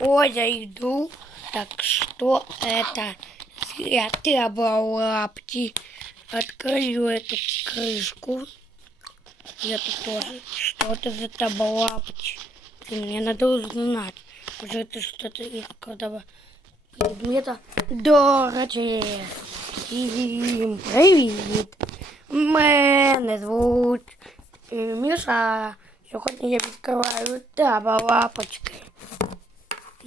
О, я иду. Так что это? Я требовал лапти. Открою эту крышку. Я тут тоже. Что это за таблапти? Мне надо узнать. Может, это что-то из какого предмета. До речі, всім привіт! Мене звуть е, Міша. Сьогодні я відкриваю таба лапочки.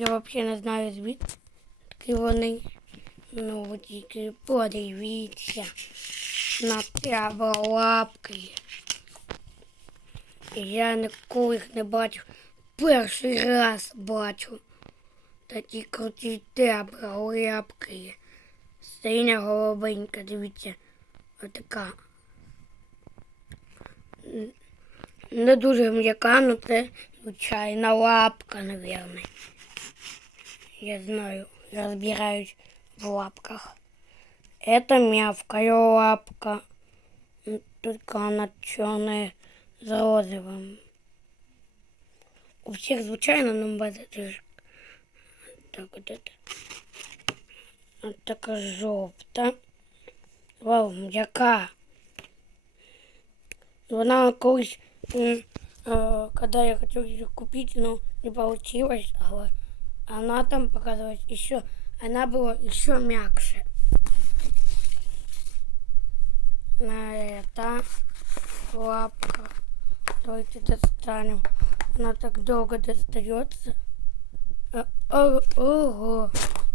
Я взагалі не знаю звідки вони. Ну, тільки подивіться на лапки. Я ніколи їх не бачив. Перший раз бачу. Такі круті тебра, лапки. Синя голубенька, дивіться. Отака. Не дуже м'яка, але це звичайна лапка, напевно. Я знаю, разбираюсь в лапках. Это мягкая лапка. Только она черная с розовым. У всех звичайно, но этих. Так вот это. Вот така жовта. Вау, м'яка. Вона колись, э, когда я хотел ее купить, но не получилось, а она там показалась еще, она была еще мягче. На это лапка. Давайте достанем. Она так долго достается. А, о- Ого!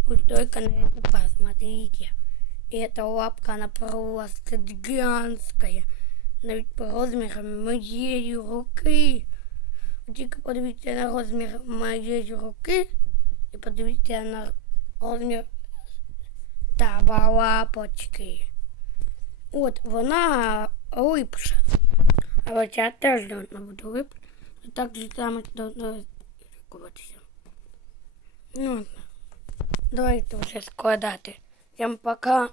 Вы только на это посмотрите. И эта лапка, она просто гигантская. Навіть по розмірам моєї руки. Тільки подивіться на розмір моєї руки і подивіться на розмір таба лапочки. От вона липша. Але ця теж должна бути липша. Так же само должно лікуватися. Ну, ладно. давайте вже складати. Всім пока.